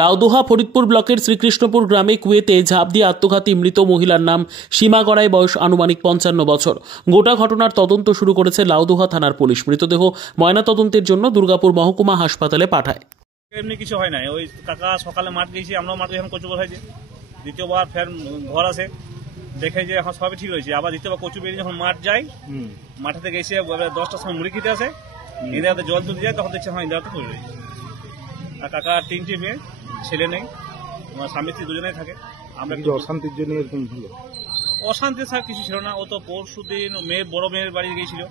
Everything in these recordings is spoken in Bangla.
লাউদোহা ফরিদপুর ব্লকের শ্রীকৃষ্ণপুর গ্রামে কুয়েতে ঝাঁপ দিয়ে আত্মঘাতী মৃত মহিলার নাম সীমা গড়াই, বয়স আনুমানিক 55 বছর। গোটা ঘটনার তদন্ত শুরু করেছে লাউদোহা থানার পুলিশ। মৃতদেহ ময়নাতদন্তের জন্য দুর্গাপুর মহকুমা হাসপাতালে পাঠায়। এমনি কিছু হয় না, ওই কাকা সকালে মাঠ গেছি, আমরাও মাঠ গেছিলাম, কচু হয়েছে। দ্বিতীয়বার ফের ঘর আসে, দেখে যে এখন সবই ঠিক হয়েছে। আবার দ্বিতীয়বার কচু বেরিয়ে যখন মাঠ যাই, মাঠে থেকে এসে 10টার সময় মুড়ি খেতে আসে, ইন্দিরাতে জল তুলতে যায়, তখন দেখছে হ্যাঁ ইন্দিরাতে পড়ে রয়েছে। আর কাকা 3টি মেয়ে, ছেলে নেই, আমার স্বামী স্ত্রী দুজনেই থাকে। আমরা অশান্তির জন্য এরকম হলো? অশান্তি স্যার কিছু ছিল না। ও তো পরশু দিন বড় মেয়ের বাড়ি গিয়েছিল,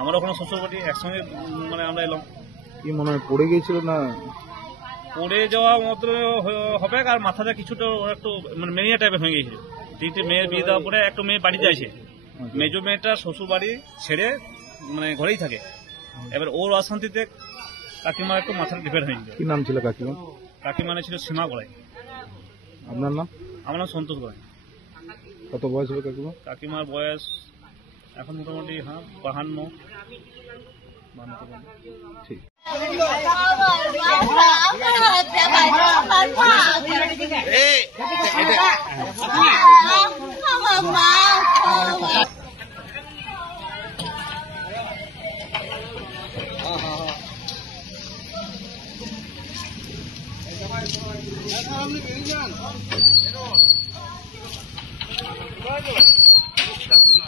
আমারও ওখানে শ্বশুর বাড়ি, একসঙ্গে মানে আমরা এলাম। কি মনে হয় পড়ে গিয়েছিল না পড়ে যাওয়া মতো হবে, আর মাথাটা কিছুটা একটু মানে মেনিয়া টাইপের হয়ে গিয়েছিল। 3টে মেয়ের বিয়ে দেওয়ার পরে একটা মেয়ে বাড়িতে আসে, মেজো মেয়েটা শ্বশুর বাড়ি ছেড়ে মানে ঘরেই থাকে। এবার ওর অশান্তিতে কাকিমার একটু মাথাটা ডিফেক্ট হয়েছিল। কি নাম ছিল কাকিমা? কাকিমা ছিল সীমা গড়াই। আপনার নাম? আমার নাম সন্তোষ গড়াই। কত বয়স হবে কাকিমা? কাকিমার বয়স এখন মোটামুটি 52। ঠিক। কাকিমা